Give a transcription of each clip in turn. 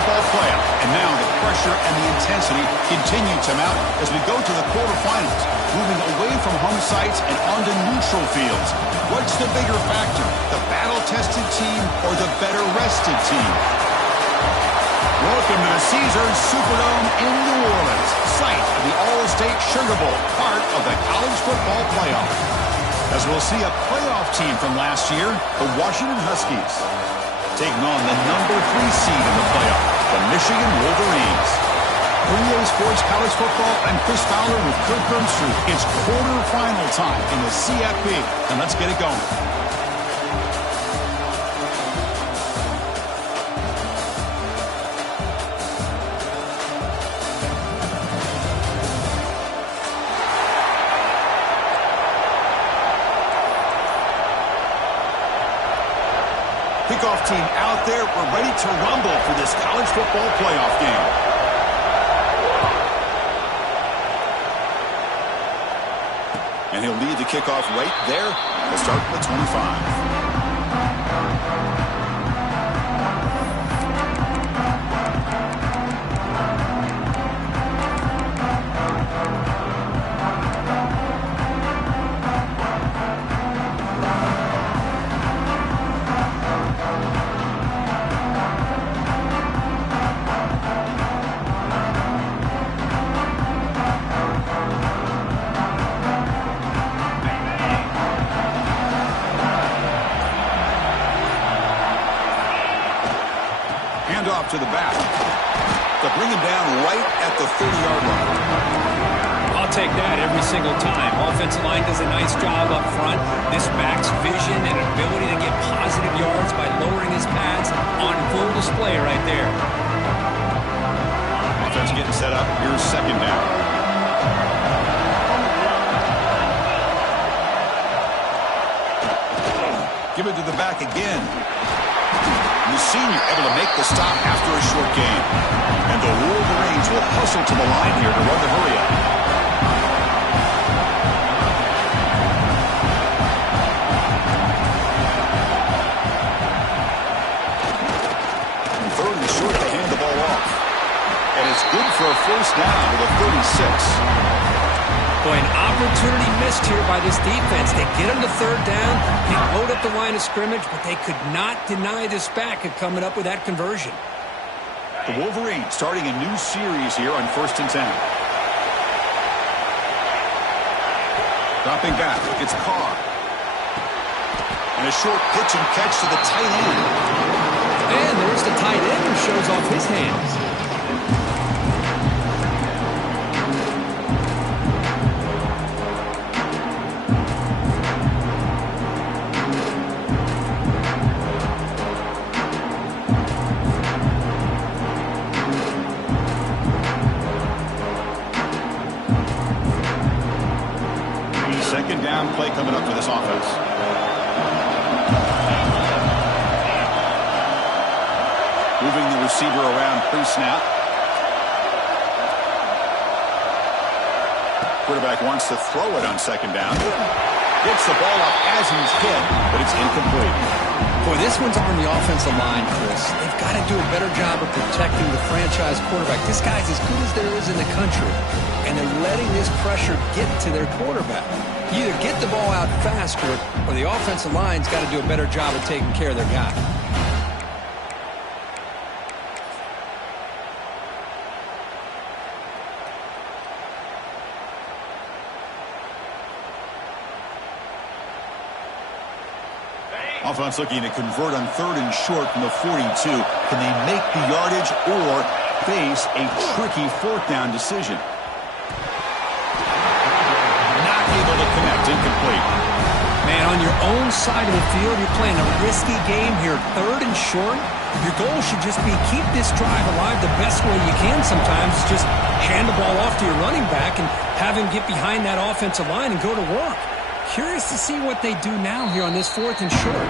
football playoff. And now the pressure and the intensity continue to mount as we go to the quarterfinals, moving away from home sites and onto neutral fields. What's the bigger factor, the battle-tested team or the better-rested team? Welcome to the Caesars Superdome in New Orleans, site of the All-State Sugar Bowl, part of the college football playoff. As we'll see a playoff team from last year, the Washington Huskies, taking on the number 3 seed in the playoff, the Michigan Wolverines. For EA Sports College Football, I'm Chris Fowler with Kirk Grimstreet. It's quarterfinal time in the CFB, and let's get it going. Kickoff team out there. We're ready to rumble for this college football playoff game. And he'll lead the kickoff right there. We'll start with 25. To the back to bring him down right at the 30-yard line. I'll take that every single time. Offensive line does a nice job up front. This back's vision and ability to get positive yards by lowering his pads on full display right there. Offense getting set up. Here's second down. Give it to the back again. The senior able to make the stop after a short game. And the Wolverines will hustle to the line here to run the hurry-up. Third and short to hand the ball off. And it's good for a first down to the 36. Boy, an opportunity missed here by this defense. They get him to third down, they load up the line of scrimmage, but they could not deny this back of coming up with that conversion. The Wolverines starting a new series here on 1st and 10. Dropping back, it's Carr. And a short pitch and catch to the tight end. And there's the tight end who shows off his hands. Second down play coming up for this offense. Moving the receiver around pre-snap. Quarterback wants to throw it on second down. Gets the ball up as he's hit, but it's incomplete. Boy, this one's on the offensive line, Chris. They've got to do a better job of protecting the franchise quarterback. This guy's as good as there is in the country, and they're letting this pressure get to their quarterback. You either get the ball out faster, or the offensive line's got to do a better job of taking care of their guy. Offense looking to convert on third and short from the 42. Can they make the yardage or face a tricky fourth down decision? Not able to connect. Incomplete. Man, on your own side of the field, you're playing a risky game here. Third and short. Your goal should just be keep this drive alive the best way you can sometimes. Just hand the ball off to your running back and have him get behind that offensive line and go to work. Curious to see what they do now here on this fourth and short.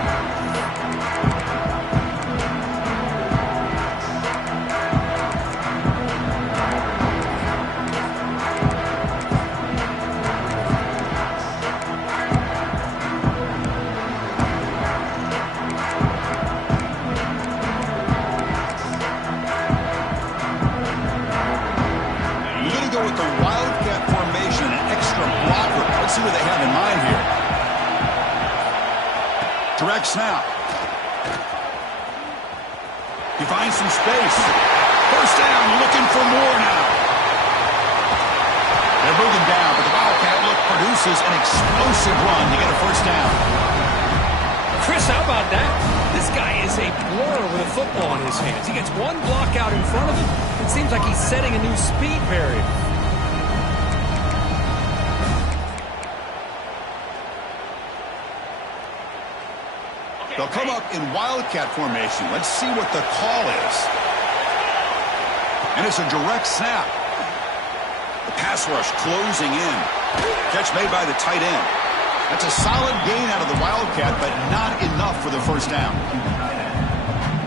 Direct snap. He finds some space. First down, looking for more now. They're moving down, but the Wildcat look produces an explosive run to get a first down. Chris, how about that? This guy is a blur with a football in his hands. He gets one block out in front of him. It seems like he's setting a new speed barrier. They'll come up in Wildcat formation. Let's see what the call is. And it's a direct snap. The pass rush closing in. Catch made by the tight end. That's a solid gain out of the Wildcat, but not enough for the first down.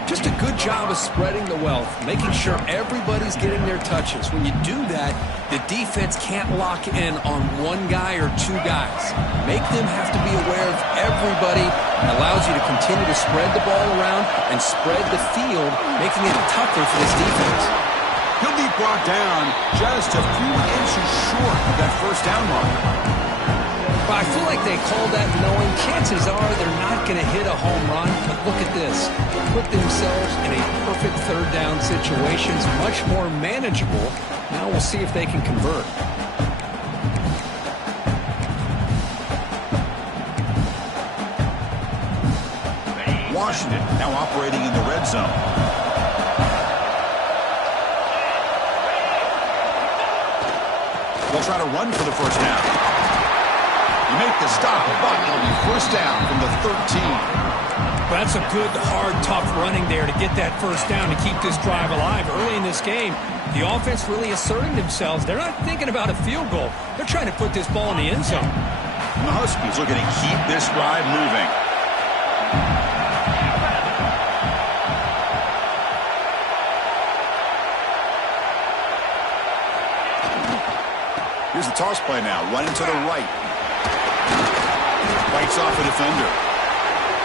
Just a good job of spreading the wealth, making sure everybody's getting their touches. When you do that, the defense can't lock in on one guy or two guys. Make them have to be aware of everybody. It allows you to continue to spread the ball around and spread the field, making it tougher for this defense. He'll be brought down just a few inches short of that first down mark. But I feel like they called that knowing chances are they're not going to hit a home run. But look at this. They put themselves in a perfect third down situation. It's much more manageable. Now we'll see if they can convert. Washington now operating in the red zone. They'll try to run for the first down. You make the stop, but it'll be first down from the 13. But that's a good, hard, tough running there to get that first down to keep this drive alive. Early in this game, the offense really asserting themselves. They're not thinking about a field goal. They're trying to put this ball in the end zone. And the Huskies looking to keep this drive moving. Here's the toss play now, running to the right. Fights off a defender.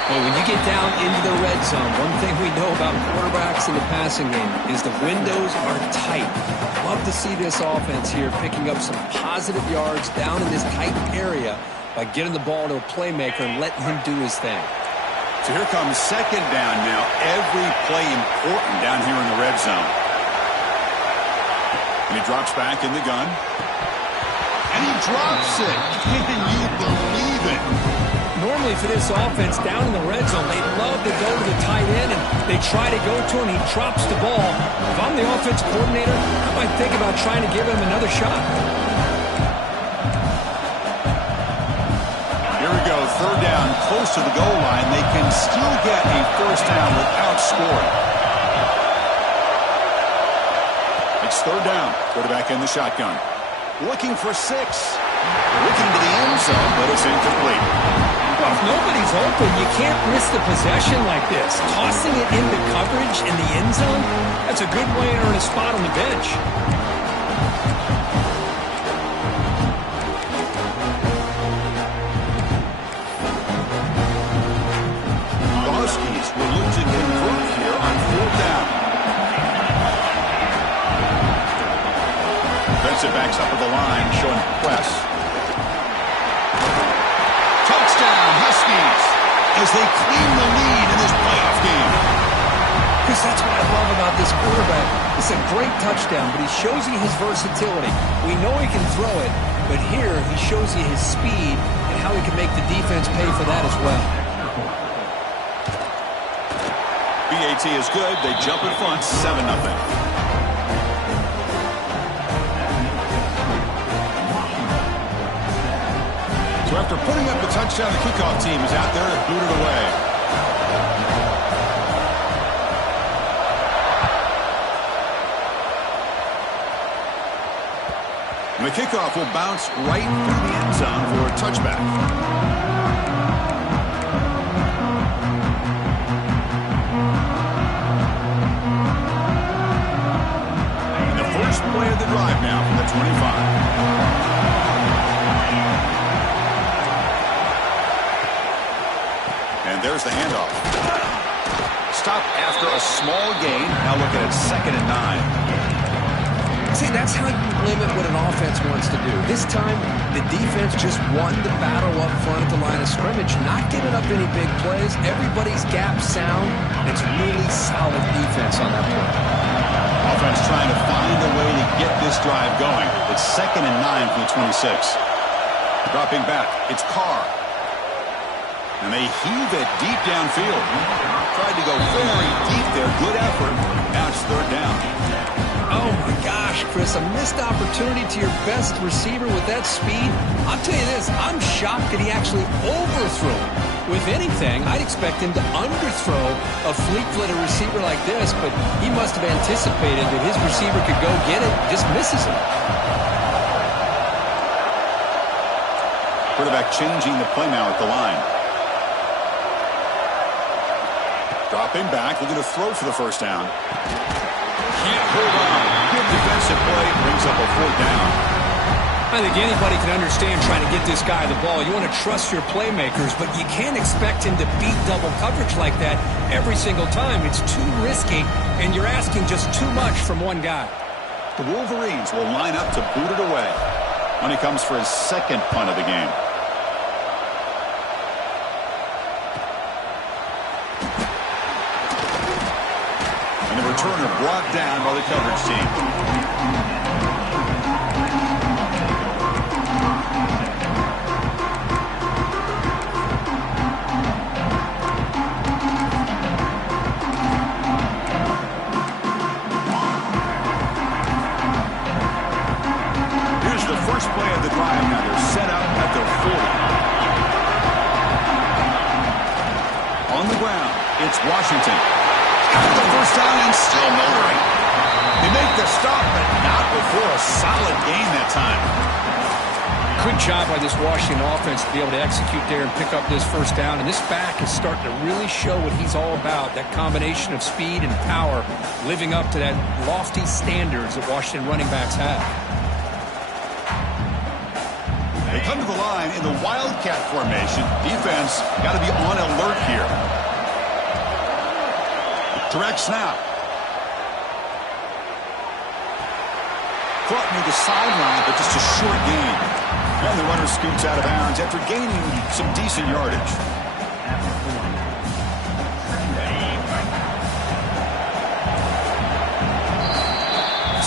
Well, when you get down into the red zone, one thing we know about quarterbacks in the passing game is the windows are tight. Love to see this offense here picking up some positive yards down in this tight area by getting the ball to a playmaker and letting him do his thing. So here comes second down now. Every play important down here in the red zone. And he drops back in the gun. And he drops it. Can you believe it? Normally for this offense down in the red zone, they love to go to the tight end, and they try to go to him. He drops the ball. If I'm the offensive coordinator, I might think about trying to give him another shot. Here we go, third down, close to the goal line. They can still get a first down without scoring. It's third down. Quarterback in the shotgun. Looking for 6. Looking to the end zone, but it's incomplete. Well, if nobody's open, you can't miss the possession like this. Tossing it into coverage in the end zone, that's a good way to earn a spot on the bench. The Huskies will look to convert here on fourth down. Defensive backs up at the line, showing press. Touchdown, Huskies, as they claim the lead in this playoff game. Chris, that's what I love about this quarterback. It's a great touchdown, but he shows you his versatility. We know he can throw it, but here he shows you his speed and how he can make the defense pay for that as well. BAT is good. They jump in front, 7-0. So after putting up the touchdown, the kickoff team is out there and booted away. And the kickoff will bounce right through the end zone for a touchback. And the first play of the drive now from the 25. And there's the handoff. Stop after a small gain. Now looking at 2nd and 9. say that's how you limit what an offense wants to do. This time, the defense just won the battle up front at the line of scrimmage, not giving up any big plays. Everybody's gap sound. It's really solid defense on that play. Offense trying to find a way to get this drive going. It's 2nd and 9 from the 26. Dropping back, it's Carr. And they heave it deep downfield. Tried to go very deep there. Good effort. Now it's 3rd down. Oh, my gosh, Chris, a missed opportunity to your best receiver with that speed. I'll tell you this, I'm shocked that he actually overthrew him. With anything, I'd expect him to underthrow a fleet-footed receiver like this, but he must have anticipated that his receiver could go get it, just misses him. Quarterback changing the play now at the line. Dropping back, looking to throw for the 1st down. Can't hold on. Good defensive play. Brings up a 4th down. I think anybody can understand trying to get this guy the ball. You want to trust your playmakers, but you can't expect him to beat double coverage like that every single time. It's too risky, and you're asking just too much from one guy. The Wolverines will line up to boot it away when he comes for his 2nd punt of the game. And the returner brought down by the coverage team. First play of the drive now. They're set up at their 40. On the ground, it's Washington. Got the 1st down and still motoring. They make the stop, but not before a solid gain that time. Good job by this Washington offense to be able to execute there and pick up this 1st down. And this back is starting to really show what he's all about, that combination of speed and power, living up to that lofty standards that Washington running backs have. They come to the line in the Wildcat formation. Defense got to be on alert here. Direct snap. Caught near the sideline, but just a short gain. And the runner scoots out of bounds after gaining some decent yardage.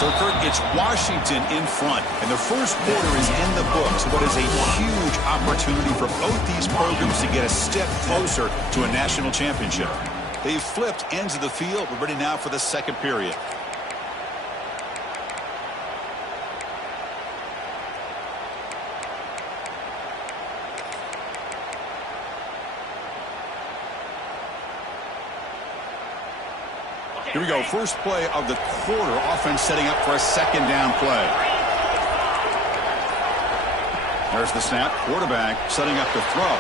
So, Kurt, it's Washington in front, and the first quarter is in the books. What is a huge opportunity for both these programs to get a step closer to a national championship. They've flipped ends of the field. We're ready now for the 2nd period. Here we go. First play of the quarter. Offense setting up for a 2nd down play. There's the snap. Quarterback setting up the throw.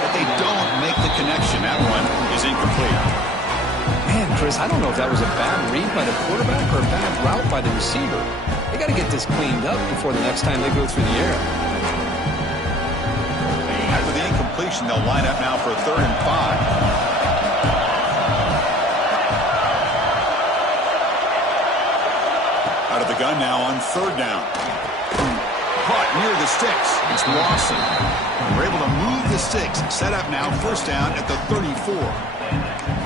But they don't make the connection. That one is incomplete. Man, Chris, I don't know if that was a bad read by the quarterback or a bad route by the receiver. They got to get this cleaned up before the next time they go through the air. After the incompletion, they'll line up now for a 3rd and 5. Out of the gun now on 3rd down. Caught near the sticks. It's Lawson. We're able to move the sticks. Set up now, 1st down at the 34.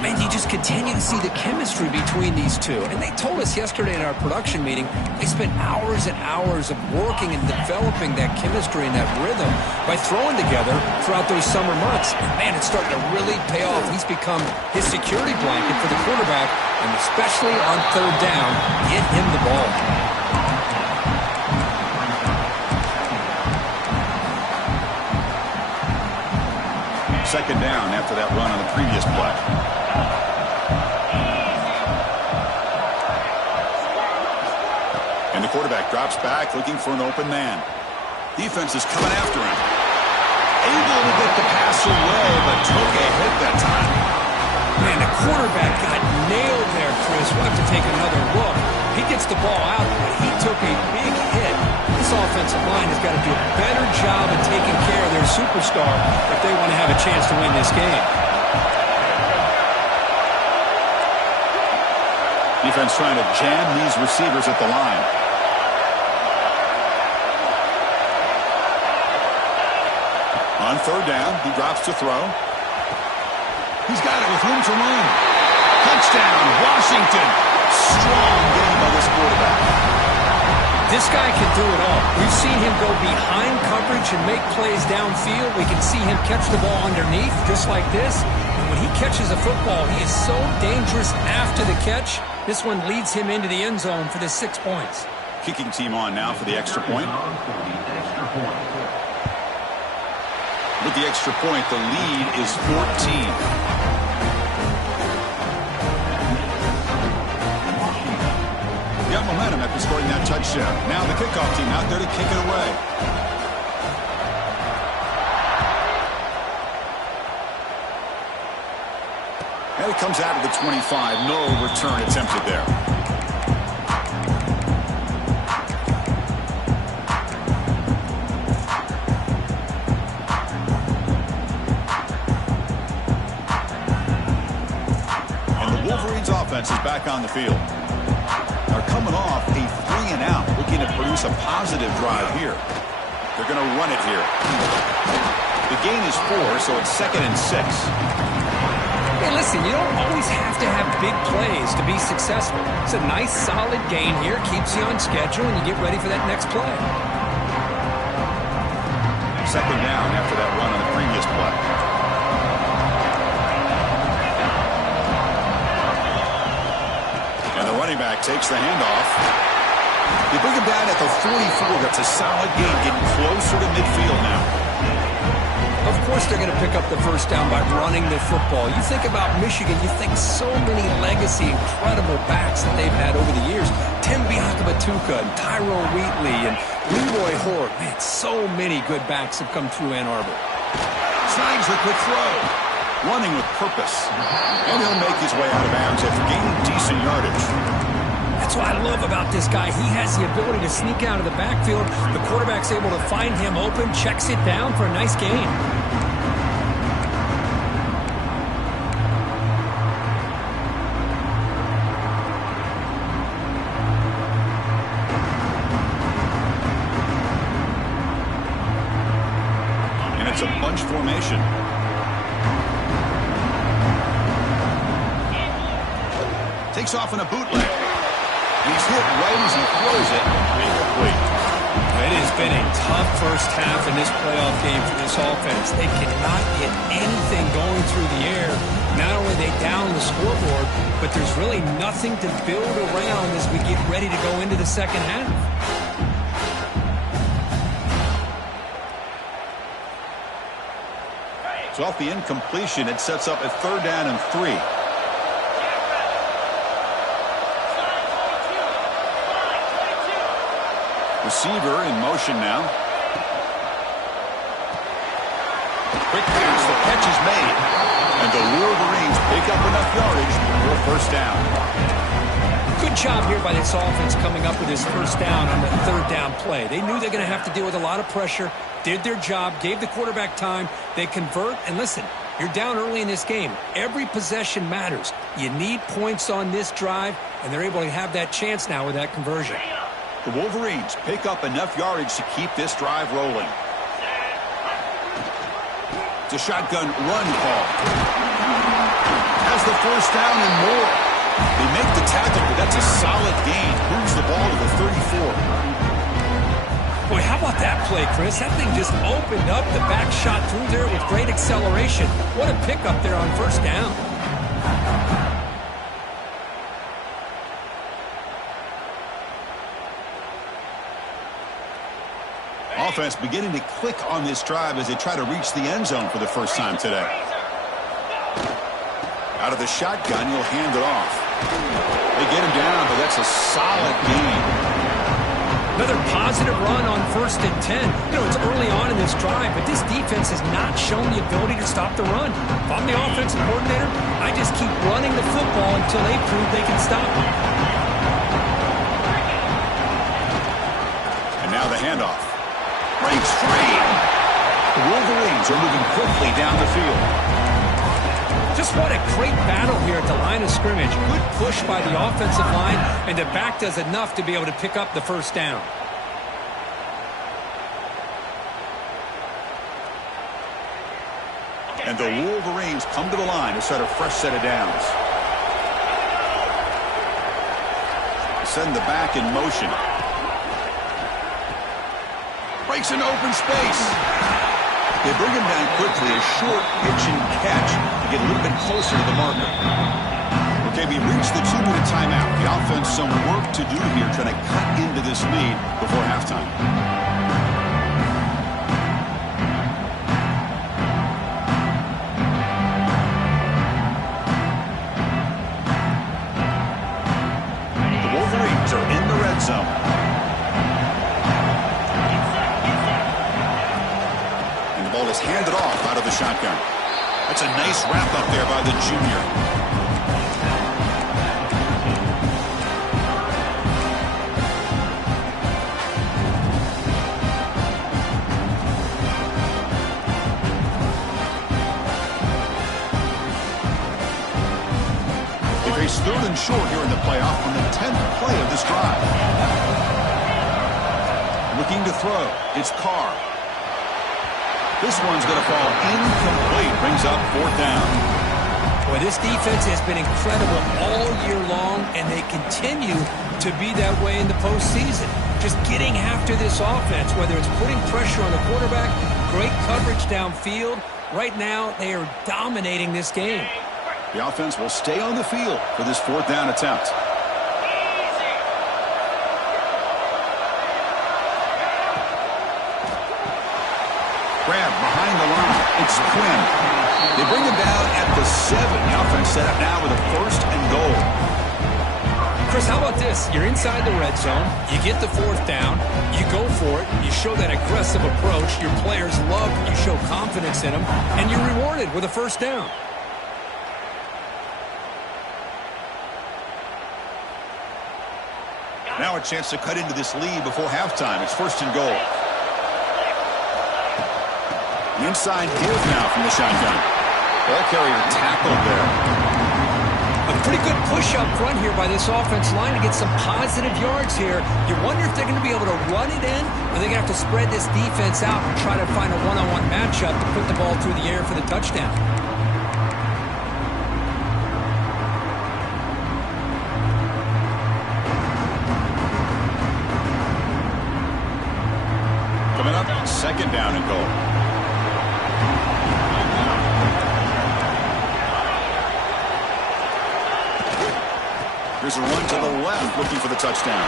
Man, you just continue to see the chemistry between these two. And they told us yesterday in our production meeting, they spent hours and hours of working and developing that chemistry and that rhythm by throwing together throughout those summer months. And man, it's starting to really pay off. He's become his security blanket for the quarterback, and especially on 3rd down, get him the ball. 2nd down after that run on the previous play. And the quarterback drops back looking for an open man. Defense is coming after him. Able to get the pass away, but took a hit that time. Man, the quarterback got nailed there, Chris. We'll have to take another look. He gets the ball out, but he took a big hit. This offensive line has got to do a better job of taking care of their superstar if they want to have a chance to win this game. Defense trying to jam these receivers at the line. third down. He drops to throw. He's got it with room to run. Touchdown, Washington. Strong game by this quarterback. This guy can do it all. We've seen him go behind coverage and make plays downfield. We can see him catch the ball underneath, just like this. And when he catches a football, he is so dangerous after the catch. This one leads him into the end zone for the 6 points. Kicking team on now for the extra point. With the extra point, the lead is 14. Got momentum after scoring that touchdown. Now the kickoff team out there to kick it away. And it comes out of the 25. No return attempted there. And the Wolverines offense is back on the field. Are coming off a 3-and-out, looking to produce a positive drive here. They're going to run it here. The gain is 4, so it's 2nd and 6. Hey, listen, you don't always have to have big plays to be successful. It's a nice, solid gain here, keeps you on schedule, and you get ready for that next play. 2nd down after that run on the previous play. And the running back takes the handoff. They bring him down at the 44. That's a solid gain, getting closer to midfield now. Of course they're going to pick up the first down by running the football. You think about Michigan, you think so many legacy, incredible backs that they've had over the years. Tim Biakabatuka and Tyrone Wheatley and Leroy Horde. Man, so many good backs have come through Ann Arbor. Slides the quick throw. Running with purpose. And he'll make his way out of bounds after gaining decent yardage. That's what I love about this guy. He has the ability to sneak out of the backfield. The quarterback's able to find him open, checks it down for a nice gain. And it's a bunch formation. Takes off in a bootleg. He's hit right as he throws it. Incomplete. It has been a tough first half in this playoff game for this offense. They cannot get anything going through the air. Not only are they down the scoreboard, but there's really nothing to build around as we get ready to go into the second half. So off the incompletion, it sets up a 3rd down and 3. Receiver in motion now. Quick pass, the catch is made. And the Wolverines pick up enough yardage for a first down. Good job here by this offense coming up with this first down on the 3rd down play. They knew they're going to have to deal with a lot of pressure, did their job, gave the quarterback time. They convert, and listen, you're down early in this game. Every possession matters. You need points on this drive, and they're able to have that chance now with that conversion. The Wolverines pick up enough yardage to keep this drive rolling. It's a shotgun run call. Has the first down and more. They make the tackle, but that's a solid gain. Moves the ball to the 34. Boy, how about that play, Chris? That thing just opened up. The back shot through there with great acceleration. What a pickup there on first down. Offense beginning to click on this drive as they try to reach the end zone for the first time today. Out of the shotgun, he'll hand it off. They get him down, but that's a solid gain. Another positive run on 1st and 10. You know, it's early on in this drive, but this defense has not shown the ability to stop the run. If I'm the offensive coordinator, I just keep running the football until they prove they can stop it. And now the handoff. Breaks free. The Wolverines are moving quickly down the field. Just what a great battle here at the line of scrimmage. Good push by the offensive line, and the back does enough to be able to pick up the first down. And the Wolverines come to the line to start a fresh set of downs. Send the back in motion. Breaks an open space. They bring him down quickly, a short pitch and catch to get a little bit closer to the marker. Okay, we reached the 2-minute timeout. The offense some work to do here, trying to cut into this lead before halftime. The Wolverines are in the red zone. And the ball is handed off out of the shotgun. That's a nice wrap up there by the junior. It's 3rd and short here in the playoff on the 10th play of this drive. Looking to throw. It's Carr. This one's going to fall incomplete. Brings up 4th down. Boy, this defense has been incredible all year long, and they continue to be that way in the postseason. Just getting after this offense, whether it's putting pressure on the quarterback, great coverage downfield. Right now, they are dominating this game. The offense will stay on the field for this 4th down attempt. Grab behind the line. It's Quinn. They bring him down at the 7. The offense set up now with a 1st and goal. Chris, how about this? You're inside the red zone. You get the 4th down. You go for it. You show that aggressive approach. Your players love it. You show confidence in them. And you're rewarded with a 1st down. Now a chance to cut into this lead before halftime. It's 1st and goal. An inside give now from the shotgun. Ball carrier tackled there. A pretty good push up front here by this offense line to get some positive yards here. You wonder if they're going to be able to run it in, or they're going to have to spread this defense out and try to find a one-on-one matchup to put the ball through the air for the touchdown. Coming up, 2nd down and goal. Here's a run to the left, looking for the touchdown.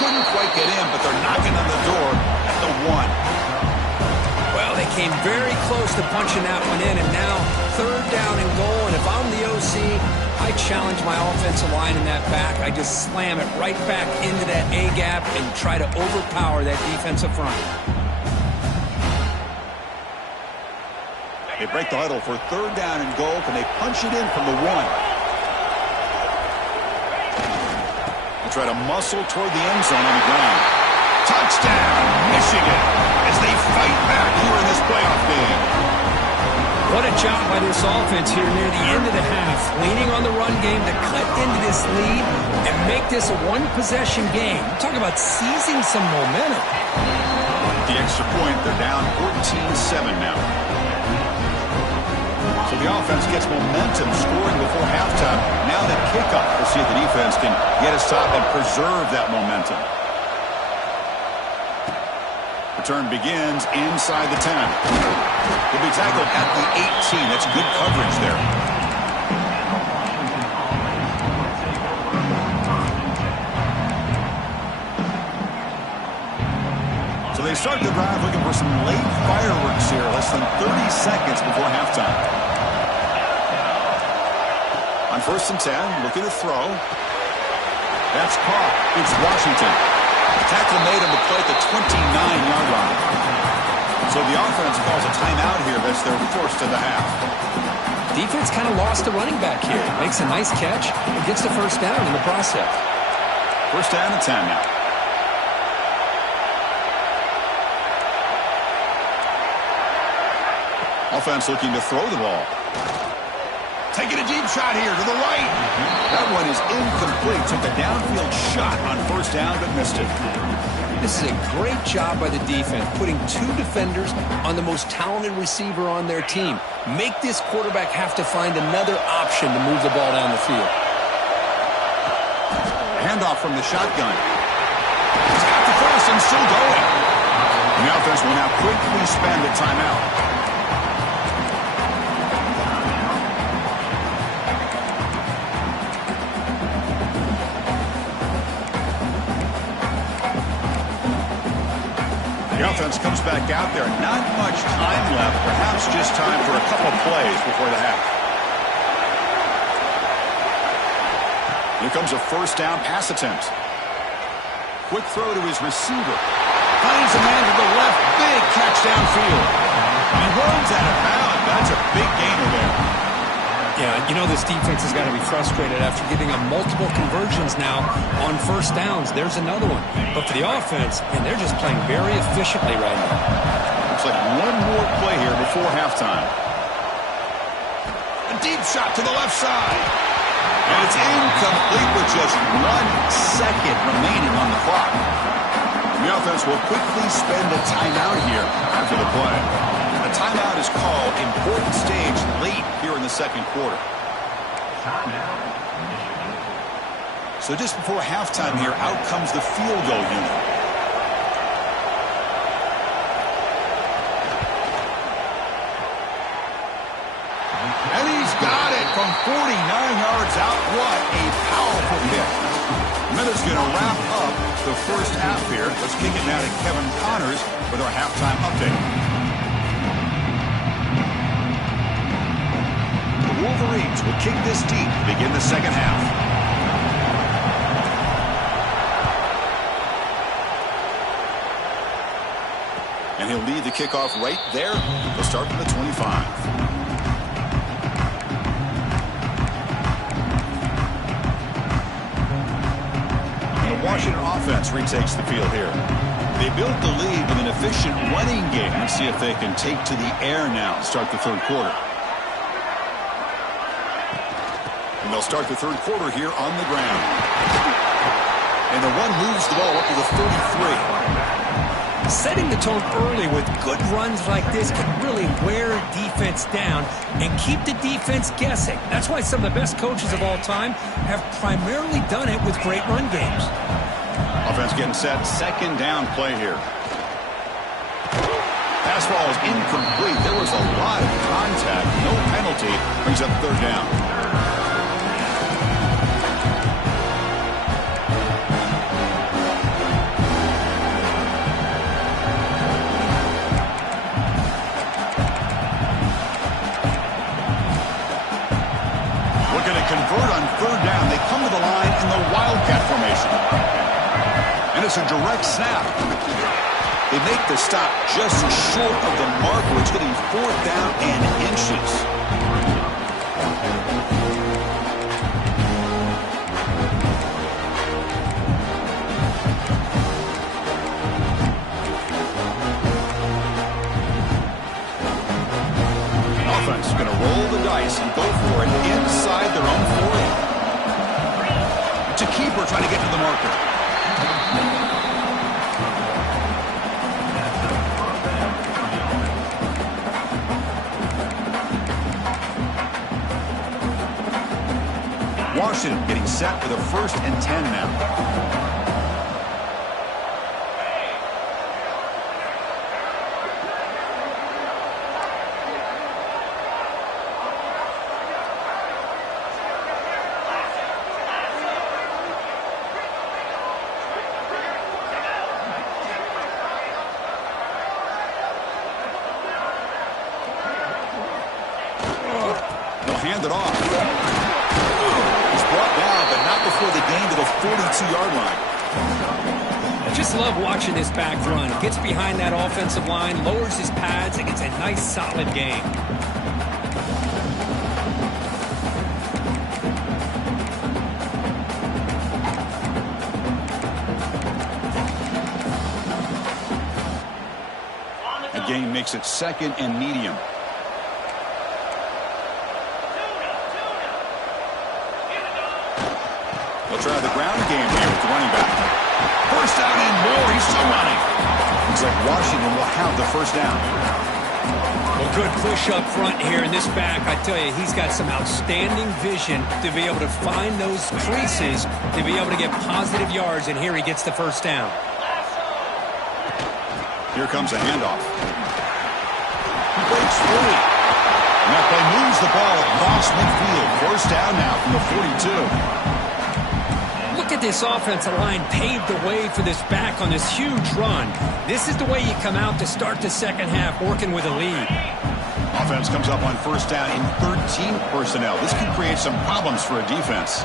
Couldn't quite get in, but they're knocking on the door at the 1. Well, they came very close to punching that one in, and now 3rd down and goal. And if I'm the OC, I challenge my offensive line in that back. I just slam it right back into that A-gap and try to overpower that defensive front. They break the huddle for 3rd down and goal. Can they punch it in from the 1? Try to muscle toward the end zone on the ground. Touchdown, Michigan, as they fight back here in this playoff game. What a job by this offense here near the end of the half, leaning on the run game to cut into this lead and make this a one-possession game. Talk about seizing some momentum. The extra point, they're down 14-7 now. So the offense gets momentum, scoring before halftime. Now the kickoff. We'll see if the defense can get a stop and preserve that momentum. Return begins inside the 10. He'll be tackled at the 18. That's good coverage there. So they start the drive looking for some late fireworks here. Less than 30 seconds before halftime. On 1st and 10, looking to throw. That's caught. It's Washington. The tackle made on the play at the 29-yard line. So the offense calls a timeout here. That's their 1st of the half. Defense kind of lost the running back here. Makes a nice catch and gets the 1st down in the process. 1st down and 10 now. Offense looking to throw the ball. Taking a deep shot here to the right. That one is incomplete. Took a downfield shot on 1st down, but missed it. This is a great job by the defense, putting two defenders on the most talented receiver on their team. Make this quarterback have to find another option to move the ball down the field. Handoff from the shotgun. He's got the cross and still going. And the offense will now quickly spend a timeout. The offense comes back out there. Not much time left. Perhaps just time for a couple plays before the half. Here comes a first down pass attempt. Quick throw to his receiver. Finds a man to the left. Big catch downfield. He runs out of bounds. That's a big gainer there. Yeah, you know this defense has got to be frustrated after giving them multiple conversions now on first downs. There's another one. But for the offense, and they're just playing very efficiently right now. Looks like one more play here before halftime. A deep shot to the left side. And it's incomplete with just 1 second remaining on the clock. The offense will quickly spend a timeout here after the play. A timeout is called. Important stage late here in the second quarter. So just before halftime here, out comes the field goal unit. And he's got it from 49 yards out. What a powerful kick. Minutes going to wrap up the first half here. Let's kick it now to Kevin Connors with our halftime update. The Wolverines will kick this deep to begin the second half. And he'll lead the kickoff right there. They'll start from the 25. Washington offense retakes the field here. They built the lead with an efficient running game. Let's see if they can take to the air now to start the third quarter. And they'll start the third quarter here on the ground. And the run moves the ball up to the 33. Setting the tone early with good runs like this can really wear defense down and keep the defense guessing. That's why some of the best coaches of all time have primarily done it with great run games. Offense getting set. Second down play here. Pass ball is incomplete. There was a lot of contact. No penalty. Brings up third down. Looking to convert on third down. They come to the line in the Wildcat formation. And it's a direct snap. They make the stop just short of the marker. It's getting fourth down and inches. Offense is going to roll the dice and go for it inside their own 40. It's a keeper trying to get to the marker. Washington getting set with a 1st and 10 now. They'll hand it off. He's brought down, but not before they gain to the 42-yard line. I just love watching this back run. Gets behind that offensive line, lowers his pads, and gets a nice, solid gain. The gain makes it 2nd and medium. They'll try the ground game here with the running back. First down and more. He's still running. Looks like Washington will have the first down. Well, good push up front here in this back. I tell you, he's got some outstanding vision to be able to find those creases, to be able to get positive yards, and here he gets the first down. Here comes a handoff. He breaks free. And that play moves the ball across midfield. First down now from the 42. Look at this offensive line paved the way for this back on this huge run. This is the way you come out to start the second half, working with a lead. Offense comes up on first down in 13 personnel. This could create some problems for a defense.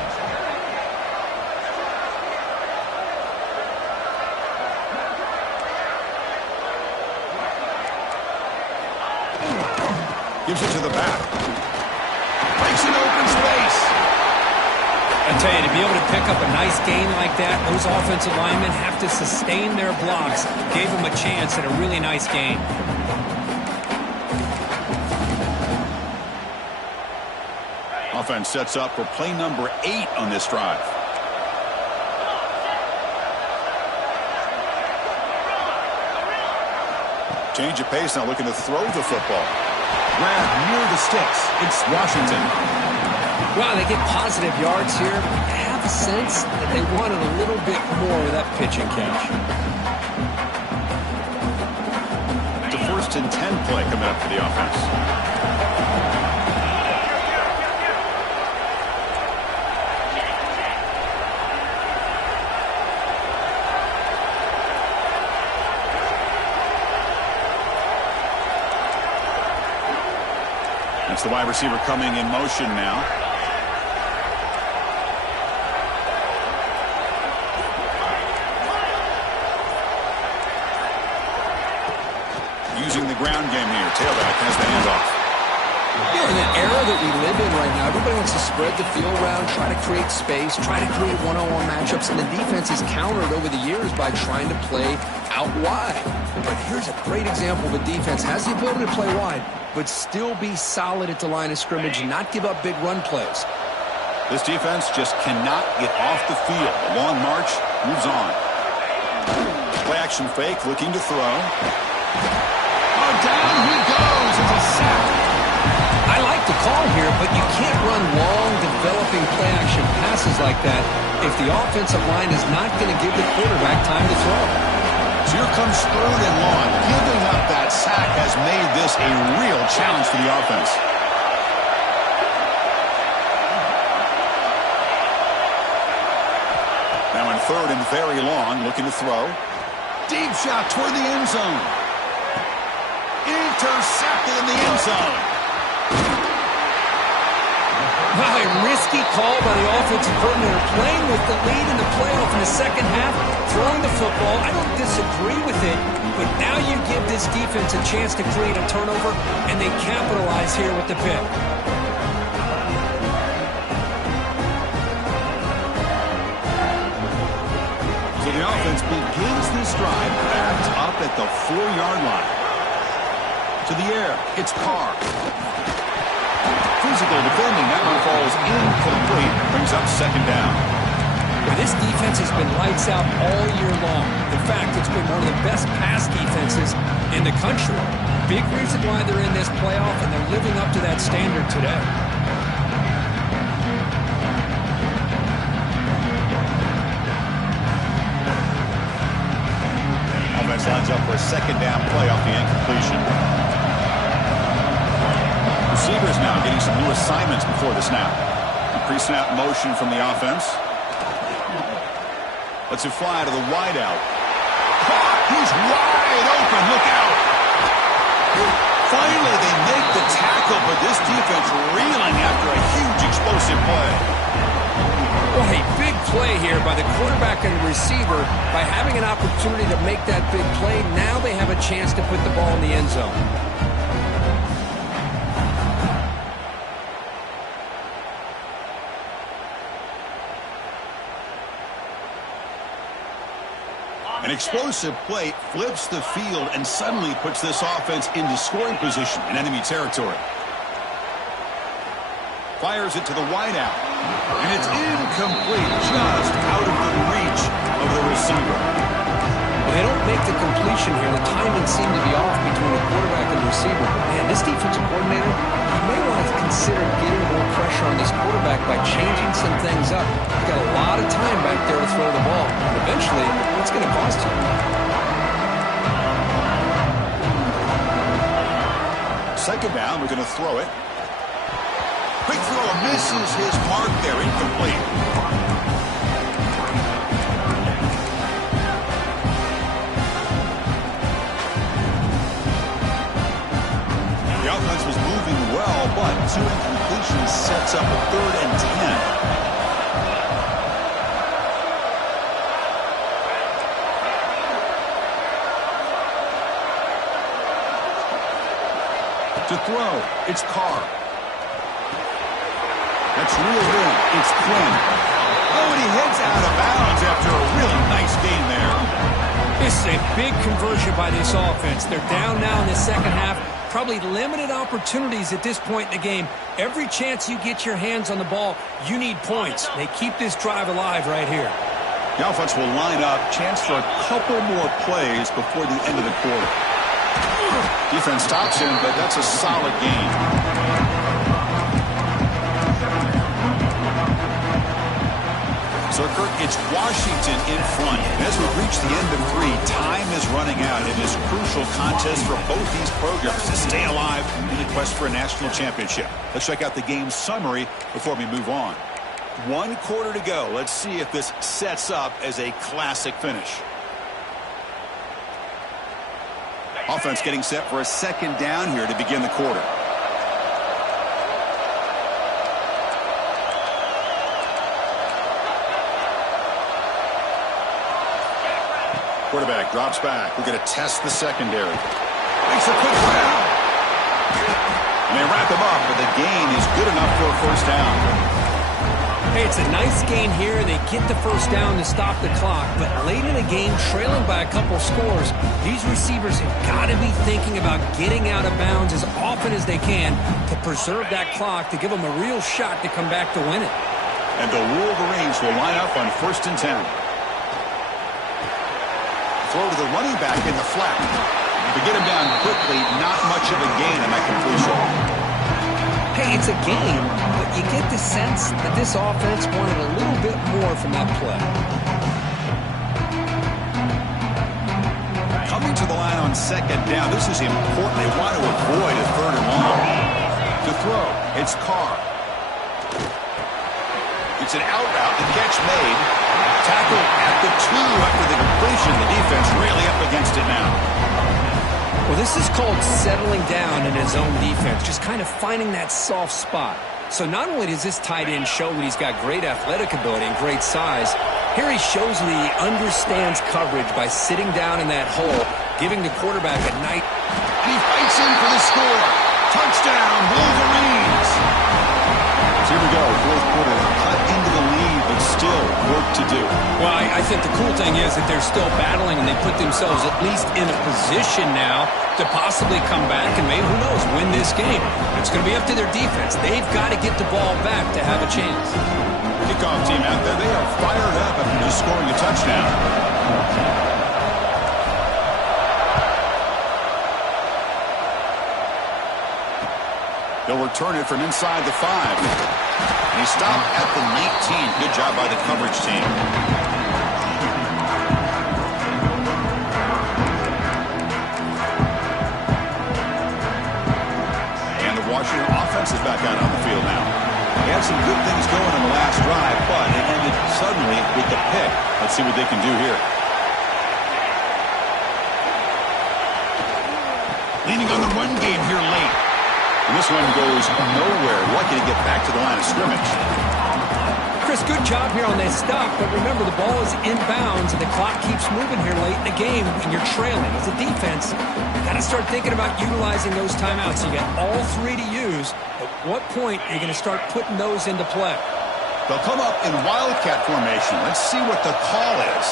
Gives it to the back. Breaks an open space. I tell you, to be able to pick up a nice gain like that, those offensive linemen have to sustain their blocks. Gave them a chance at a really nice gain. Offense sets up for play number 8 on this drive. Change of pace, now looking to throw the football. Grab near the sticks. It's Washington. Well, they get positive yards here. I have a sense that they wanted a little bit more with that pitch and catch. It's a 1st and 10 play coming up for the offense. That's the wide receiver coming in motion now. Using the ground game here. Tailback has the handoff. Yeah, in the era that we live in right now, everybody wants to spread the field around, try to create space, try to create one-on-one matchups, and the defense is countered over the years by trying to play out wide. But here's a great example of a defense has the ability to play wide, but still be solid at the line of scrimmage and not give up big run plays. This defense just cannot get off the field. The long march moves on. Play action fake, looking to throw. Oh, down he goes. It's a sack. I like the call here, but you can't run long, developing play-action passes like that if the offensive line is not going to give the quarterback time to throw. So here comes 3rd and long. Giving up that sack has made this a real challenge for the offense. Now in 3rd and very long, looking to throw. Deep shot toward the end zone. Intercepted in the end zone. Well, a risky call by the offensive coordinator, playing with the lead in the playoff in the second half, throwing the football. I don't disagree with it, but now you give this defense a chance to create a turnover, and they capitalize here with the pick. So the offense begins this drive backed up at the 4-yard line. To the air, it's Carr. Physical defending, that one falls incomplete. Brings up 2nd down. This defense has been lights out all year long. In fact, it's been one of the best pass defenses in the country. Big reason why they're in this playoff, and they're living up to that standard today. Offense lines up for a 2nd down play off the incompletion. Receivers now getting some new assignments before the snap. Pre-snap motion from the offense. Lets it fly to the wideout. He's wide open. Look out. Finally, they make the tackle, but this defense reeling after a huge explosive play. Well, a big play here by the quarterback and the receiver. By having an opportunity to make that big play, now they have a chance to put the ball in the end zone. An explosive play flips the field and suddenly puts this offense into scoring position in enemy territory. Fires it to the wideout. And it's incomplete, just out of the reach of the receiver. Well, they don't make the completion here. The timing seemed to be off between the quarterback and the receiver. But, man, this defensive coordinator, he may want to consider getting more pressure on this quarterback by changing some things up. He's got a lot of time back there to throw the ball. And eventually, it's going to cost you. Second down, we're going to throw it. Quick throw, misses his mark there, incomplete. The offense was moving well, but 2 incompletions sets up a 3rd and 10. To throw, it's Carr. That's real room. It's Quinn. Oh, and he heads out of bounds after a really nice gain there. This is a big conversion by this offense. They're down now in the second half. Probably limited opportunities at this point in the game. Every chance you get your hands on the ball, you need points. They keep this drive alive right here. The offense will line up. Chance for a couple more plays before the end of the quarter. Defense stops him, but that's a solid gain. So, Kirk, it's Washington in front. As we reach the end of 3, time is running out in this crucial contest for both these programs to stay alive in the quest for a national championship. Let's check out the game summary before we move on. 1 quarter to go. Let's see if this sets up as a classic finish. Offense getting set for a second down here to begin the quarter. Quarterback drops back. We're going to test the secondary. Makes a quick grab. And they wrap him up, but the gain is good enough for a first down. Hey, it's a nice gain here. They get the first down to stop the clock. But late in the game, trailing by a couple scores, these receivers have got to be thinking about getting out of bounds as often as they can to preserve that clock, to give them a real shot to come back to win it. And the Wolverines will line up on 1st and 10. Throw to the running back in the flat. To get him down quickly, not much of a gain on that completion. Hey, it's a game, but you get the sense that this offense wanted a little bit more from that play. Coming to the line on second down, this is important. They want to avoid a 3rd and long. To throw, it's Carr. It's an out route, the catch made. Tackle at the 2 after the completion. The defense really up against it now. Well, this is called settling down in his own defense, just kind of finding that soft spot. So not only does this tight end show that he's got great athletic ability and great size, here he shows that he understands coverage by sitting down in that hole, giving the quarterback a night. And he fights in for the score. Touchdown, Wolverines. So here we go, 4th quarter. Cut into the lead, but still work to do. Well, I think the cool thing is that they're still battling, and they put themselves at least in a position now to possibly come back and maybe, who knows, win this game. It's going to be up to their defense. They've got to get the ball back to have a chance. Kickoff team out there, they are fired up after just scoring a touchdown. They'll return it from inside the 5. And he stopped at the 19. Good job by the coverage team. And the Washington offense is back out on the field now. They had some good things going on the last drive, but it ended suddenly with the pick. Let's see what they can do here. Leaning on the run game here late. And this one goes nowhere. Lucky to get back to the line of scrimmage. Chris, good job here on that stop, but remember, the ball is inbounds, and the clock keeps moving here late in the game, and you're trailing. As a defense, you got to start thinking about utilizing those timeouts. You got all 3 to use. At what point are you going to start putting those into play? They'll come up in Wildcat formation. Let's see what the call is.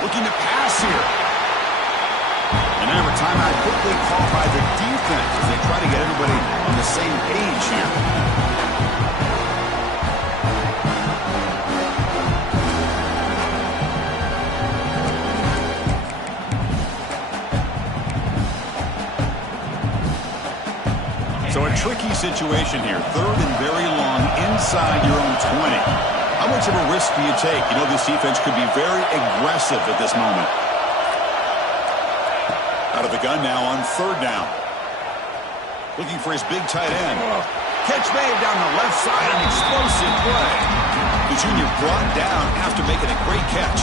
Looking to pass here. And now we're timeout quickly called by the defense as they try to get everybody on the same page here. So a tricky situation here. Third and very long inside your own 20. How much of a risk do you take? You know, this defense could be very aggressive at this moment. Out of the gun now on third down. Looking for his big tight end. Catch made down the left side, an explosive play. The junior brought down after making a great catch.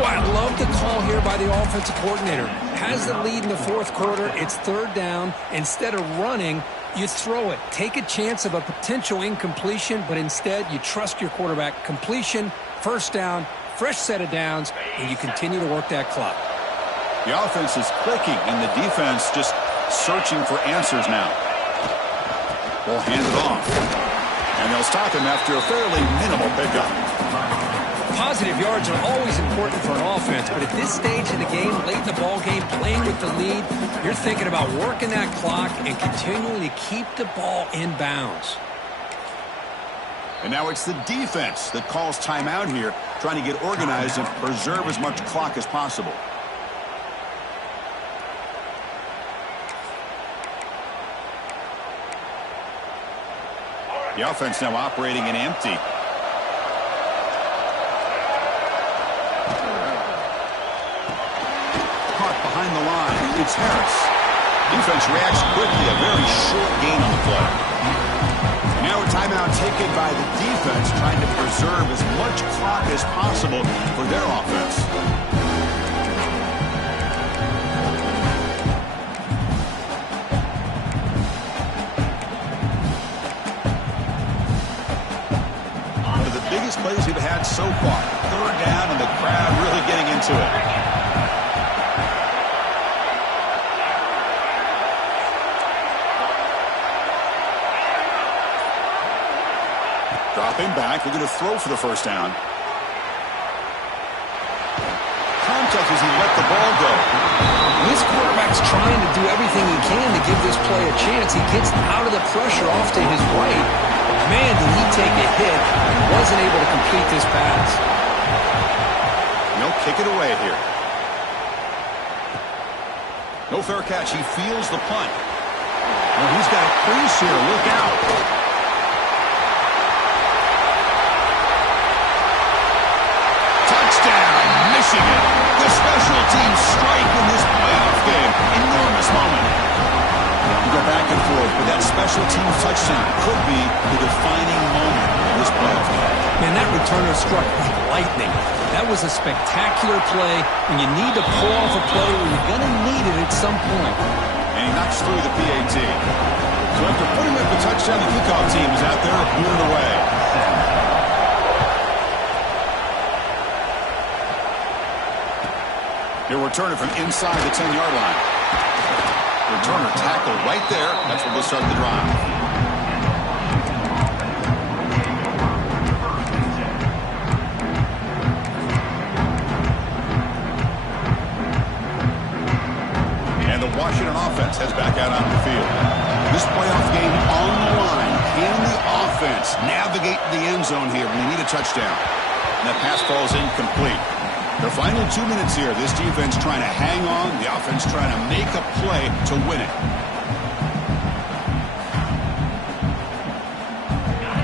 Well, I love the call here by the offensive coordinator. Has the lead in the fourth quarter. It's third down. Instead of running, you throw it. Take a chance of a potential incompletion, but instead you trust your quarterback. Completion, first down, fresh set of downs, and you continue to work that clock. The offense is clicking, and the defense just searching for answers now. Ball handed off. And they'll stop him after a fairly minimal pickup. Positive yards are always important for an offense, but at this stage of the game, late in the ball game, playing with the lead, you're thinking about working that clock and continuing to keep the ball in bounds. And now it's the defense that calls timeout here, trying to get organized and preserve as much clock as possible. The offense now operating in empty. Behind the line, it's Harris. Defense reacts quickly, a very short gain on the play. And now a timeout taken by the defense, trying to preserve as much clock as possible for their offense. One of the biggest plays we've had so far. Third down and the crowd really getting into it. Dropping back, they're going to throw for the first down. Contact as he let the ball go. This quarterback's trying to do everything he can to give this play a chance. He gets out of the pressure off to his right. Man, did he take a hit. He wasn't able to complete this pass. They'll kick it away here. No fair catch. He feels the punt. Well, he's got a crease here. Look out. Michigan, the special teams strike in this playoff game. Enormous moment. You go back and forth, but that special teams touchdown could be the defining moment of this playoff game. Man, that returner struck like lightning. That was a spectacular play. When you need to pull off a play where you're going to need it at some point. And he knocks through the PAT. So after putting up the touchdown, the kickoff team is out there booing away. He'll return it from inside the 10-yard line. Returner tackled right there. That's where they'll start the drive. And the Washington offense heads back out on the field. This playoff game on the line. Can the offense navigate the end zone here when they need a touchdown? And that pass falls incomplete. The final 2 minutes here, this defense trying to hang on, the offense trying to make a play to win it.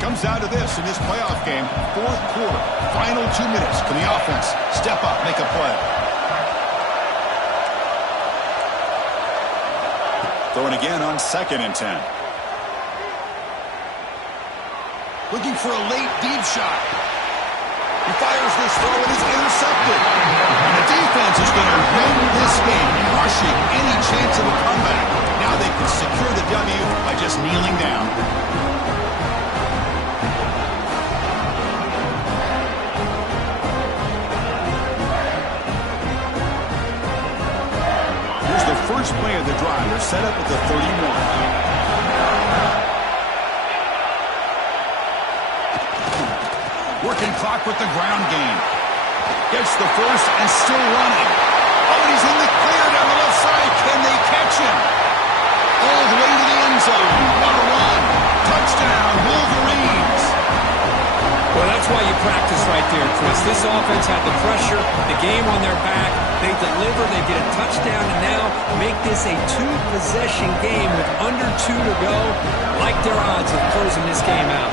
Comes down to this in this playoff game, fourth quarter, final 2 minutes. Can the offense step up, make a play? Throwing again on 2nd and 10. Looking for a late deep shot. He fires this throw and it's intercepted. And the defense is going to win this game, crushing any chance of a comeback. Now they can secure the W by just kneeling down. Here's the first play of the drive. They're set up at the 31. Working clock with the ground game. Gets the first and still running. Oh, and he's in the clear down the left side. here, Chris. This offense had the pressure, the game on their back. They deliver, they get a touchdown, and now make this a two-possession game with under 2 to go. Like their odds of closing this game out.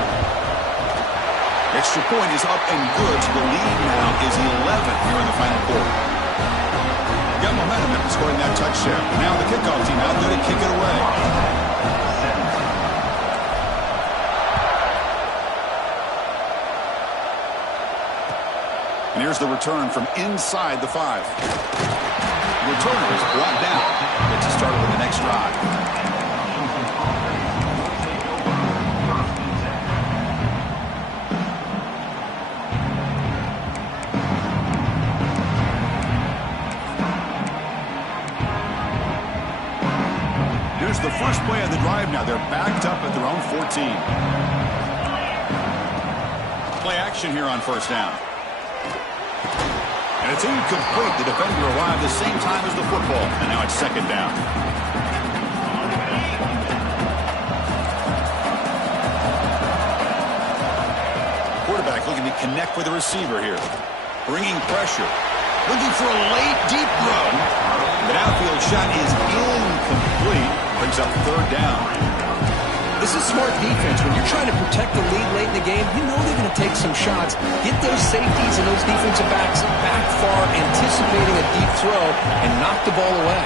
Extra point is up and good, so the lead now is 11 here in the final quarter. Got momentum after scoring that touchdown. Now the kickoff team out there to kick it away. And here's the return from inside the 5. The returner is brought down. Gets us started with the next drive. Here's the first play of the drive now. They're backed up at their own 14. Play action here on first down. And it's incomplete. The defender arrived the same time as the football. And now it's second down. Quarterback looking to connect with the receiver here. Bringing pressure. Looking for a late, deep throw. The downfield shot is incomplete. Brings up third down. This is smart defense. When you're trying to protect the lead late in the game, you know they're going to take some shots. Get those safeties and those defensive backs back far, anticipating a deep throw, and knock the ball away.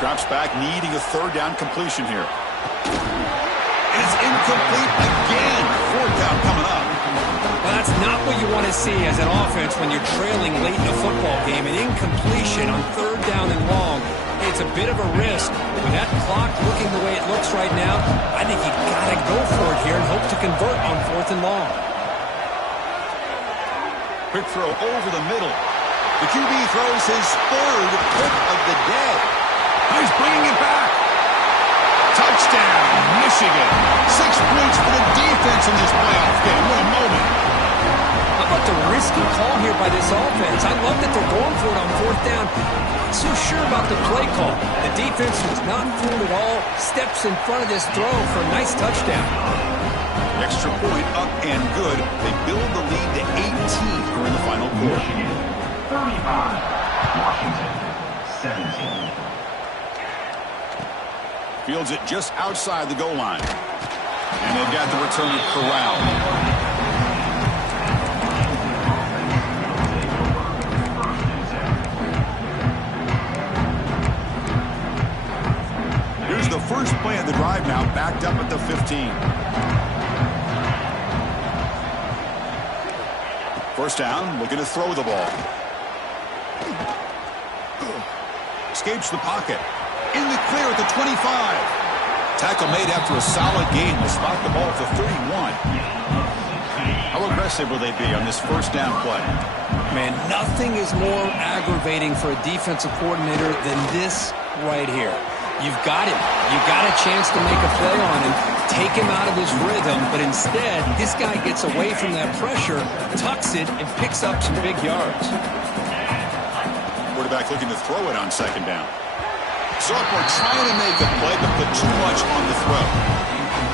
Drops back, needing a third down completion here. And it's incomplete again. Fourth down coming up. Well, that's not what you want to see as an offense when you're trailing late in a football game. An incompletion on third down and long. It's a bit of a risk. With that clock looking the way it looks right now, I think you got to go for it here and hope to convert on fourth and long. Quick throw over the middle. The QB throws his third pick of the day. He's bringing it back. Touchdown, Michigan. 6 points for the defense in this playoff game. What a moment. How about the risky call here by this offense? I love that they're going for it on fourth down. Not so sure about the play call. The defense was not fooled at all. Steps in front of this throw for a nice touchdown. Extra point up and good. They build the lead to 18 during the final quarter. Michigan 35, Washington 17. Fields it just outside the goal line. And they've got the returner corralled. Here's the first play of the drive now, backed up at the 15. First down, looking to throw the ball. Escapes the pocket. In the clear at the 25. Tackle made after a solid gain. Will spot the ball at the 31. How aggressive will they be on this first down play? Man, nothing is more aggravating for a defensive coordinator than this right here. You've got him. You've got a chance to make a play on him, take him out of his rhythm, but instead, this guy gets away from that pressure, tucks it, and picks up some big yards. Quarterback looking to throw it on second down. Sophomore trying to make a play, but put too much on the throw.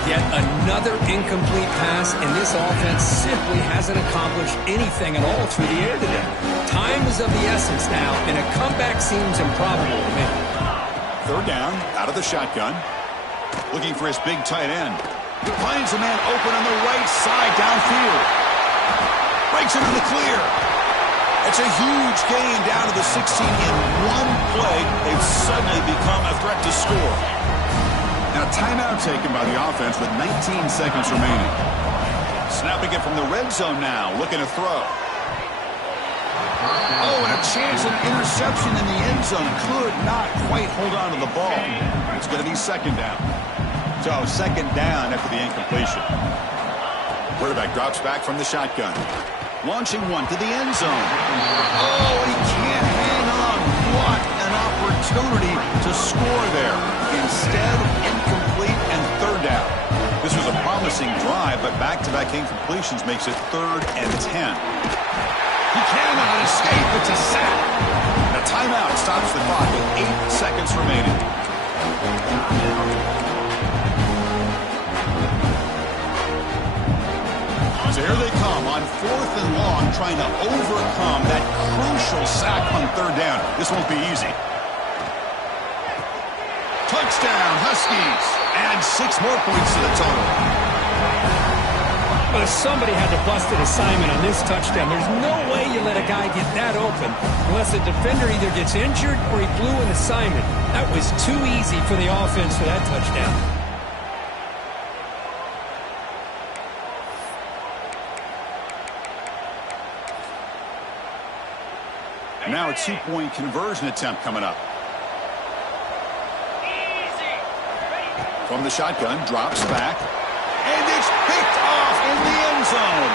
Yet another incomplete pass, and this offense simply hasn't accomplished anything at all through the air today. Time is of the essence now, and a comeback seems improbable to me. Third down, out of the shotgun. Looking for his big tight end. Finds a man open on the right side downfield. Breaks into the clear. It's a huge gain down to the 16 in one play. They've suddenly become a threat to score. Now timeout taken by the offense with 19 seconds remaining. Snapping it from the red zone now, looking to throw. Oh, and a chance of interception in the end zone. Could not quite hold on to the ball. It's going to be second down. So second down after the incompletion. Quarterback drops back from the shotgun. Launching one to the end zone. Oh, he can't hang on. What an opportunity to score there. Instead, incomplete and third down. This was a promising drive, but back-to-back incompletions makes it 3rd and 10. He cannot escape. It's a sack. And a timeout stops the clock with 8 seconds remaining. So here they come on on 4th and long, trying to overcome that crucial sack on 3rd down. This won't be easy. Touchdown, Huskies. And 6 more points to the total. But somebody had to bust an assignment on this touchdown. There's no way you let a guy get that open unless the defender either gets injured or he blew an assignment. That was too easy for the offense for that touchdown. Now a 2-point conversion attempt coming up. From the shotgun, drops back, and it's picked off in the end zone.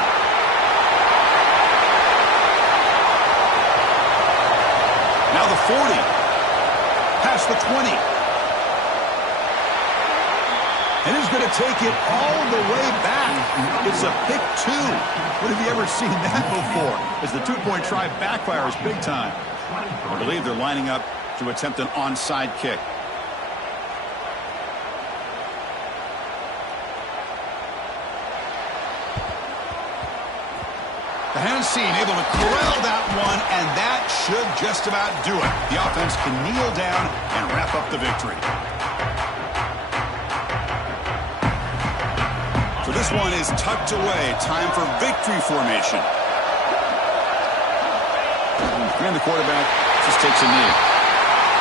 Now the 40, past the 20. And he's going to take it all the way back. It's a pick 2. What have you ever seen that before? As the 2-point try backfires big time. I believe they're lining up to attempt an onside kick. The Hansen able to corral that one, and that should just about do it. The offense can kneel down and wrap up the victory. So this one is tucked away. Time for victory formation. And the quarterback just takes a knee.